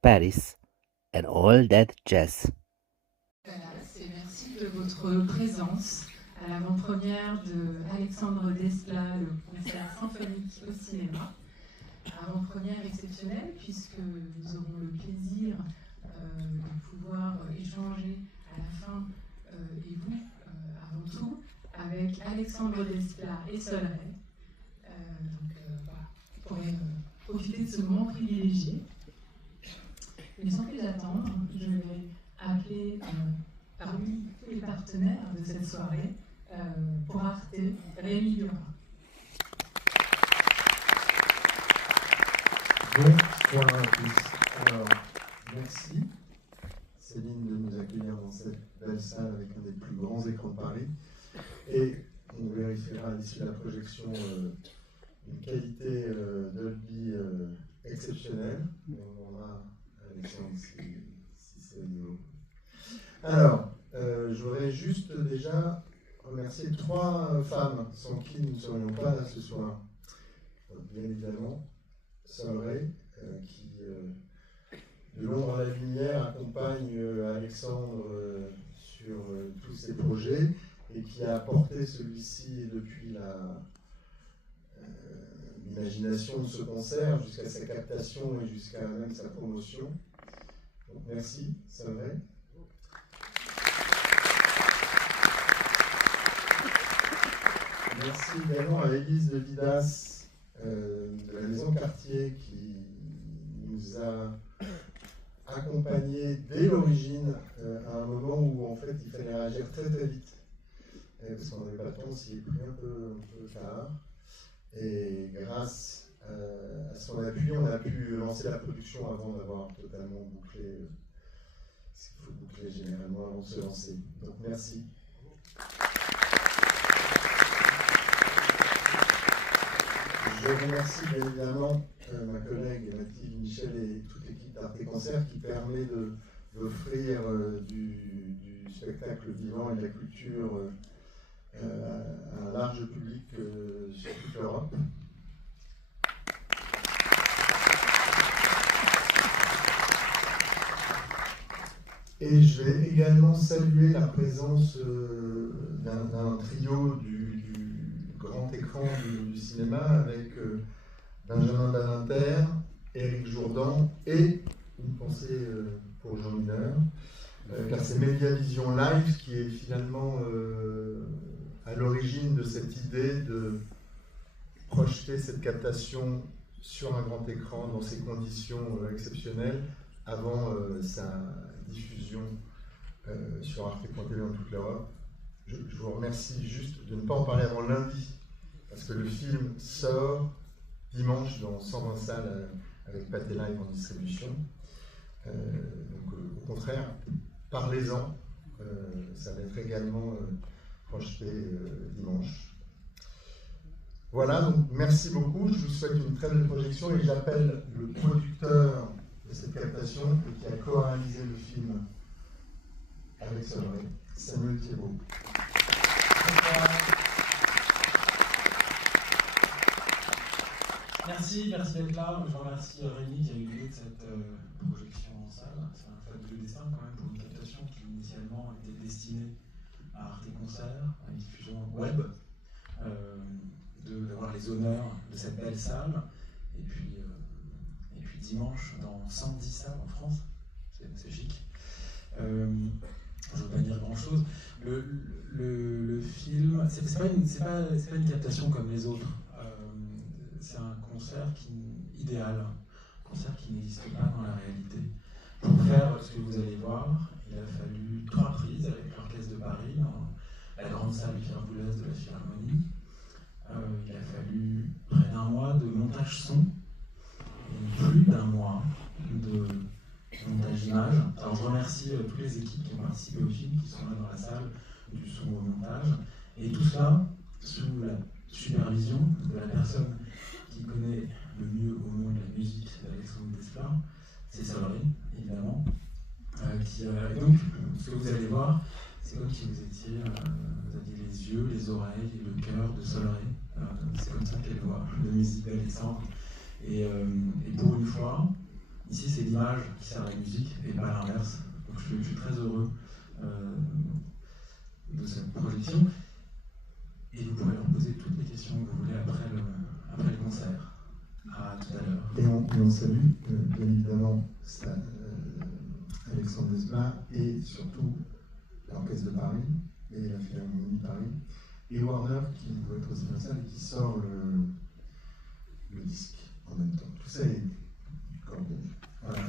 Paris, and all that jazz. Et merci de votre présence à l'avant-première de Alexandre Desplat, le concert symphonique au cinéma. Avant-première exceptionnelle puisque nous aurons le plaisir de pouvoir échanger à la fin, et vous avant tout, avec Alexandre Desplat et Sol Ray. Voilà, vous pourrez profiter de ce moment privilégié. Mais sans plus attendre, je vais appeler parmi tous les partenaires de cette soirée pour Arte, Rémi Duras. Bonsoir à tous. Alors, merci Céline de nous accueillir dans cette belle salle avec un des plus grands écrans de Paris. Et on vérifiera à l'issue de la projection une qualité Dolby exceptionnelle. Et on demandera à Alexandre si c'est au niveau. Alors, je voudrais juste déjà remercier 3 femmes sans qui nous ne serions pas là ce soir. Bien évidemment, Sol Ray, qui, de l'ombre à la lumière, accompagne Alexandre sur tous ses projets et qui a apporté celui-ci depuis l'imagination de ce concert jusqu'à sa captation et jusqu'à même sa promotion. Donc merci, Sol Ray. Merci également à Élise de Vidas de la Maison Cartier qui nous a accompagnés dès l'origine à un moment où en fait il fallait réagir très très vite parce qu'on n'avait pas le temps, on s'y est pris un peu tard et grâce à son appui on a pu lancer la production avant d'avoir totalement bouclé ce qu'il faut boucler généralement avant de se lancer. Donc merci. Je remercie bien évidemment ma collègue Mathilde Michel et toute l'équipe d'Arte Concert qui permet d'offrir du spectacle vivant et de la culture à un large public sur toute l'Europe. Et je vais également saluer la présence d'un trio du grand écran du cinéma avec Benjamin Badinter, Éric Jourdan et une pensée pour Jean Mineur, car c'est Mediavision Live qui est finalement à l'origine de cette idée de projeter cette captation sur un grand écran dans ces conditions exceptionnelles avant sa diffusion sur Arte.tv dans toute l'Europe. Je vous remercie juste de ne pas en parler avant lundi, parce que le film sort dimanche dans 120 salles avec Pathé Live en distribution. Donc au contraire, parlez-en, ça va être également projeté dimanche. Voilà, donc merci beaucoup, je vous souhaite une très belle projection et j'appelle le producteur de cette captation qui a co-réalisé le film avec Sol Ray, Samuel Thiebaud. Merci d'être là. Je remercie Rémi qui a eu l'idée de cette projection en salle. C'est un fabuleux dessin quand même pour une captation qui initialement était destinée à Arte Concert, à une diffusion web, d'avoir les honneurs de cette belle salle. Et puis dimanche dans 110 salles en France. C'est chic. Je ne veux pas dire grand-chose. Le film, c'est pas une captation comme les autres. C'est un concert idéal, un concert qui n'existe pas dans la réalité. Pour faire ce que vous allez voir, il a fallu 3 prises avec l'Orchestre de Paris, dans la grande salle Pierre Boulez de la Philharmonie. Il a fallu près d'1 mois de montage son, et plus d'1 mois de montage d'image. Alors je remercie toutes les équipes qui ont participé au film, qui sont là dans la salle, du son au montage, et tout cela sous la supervision de la personne qui connaît le mieux au monde la musique d'Alexandre Desplat, c'est Sol Ray, évidemment. Donc, ce que vous allez voir, c'est comme si vous aviez les yeux, les oreilles et le cœur de Sol Ray. C'est comme ça qu'elle voit la musique d'Alexandre. Et pour une fois, Ici, c'est l'image qui sert à la musique et pas l'inverse. Donc je suis très heureux de cette projection. Et vous pourrez leur poser toutes les questions que vous voulez après le concert. À tout à l'heure. Et on salue, bien évidemment, Alexandre Desplat et surtout l'Orchestre de Paris et la Philharmonie de Paris et Warner qui doit être aussi dans la salle et qui sort le disque en même temps. Tout ça est coordonné. Voilà,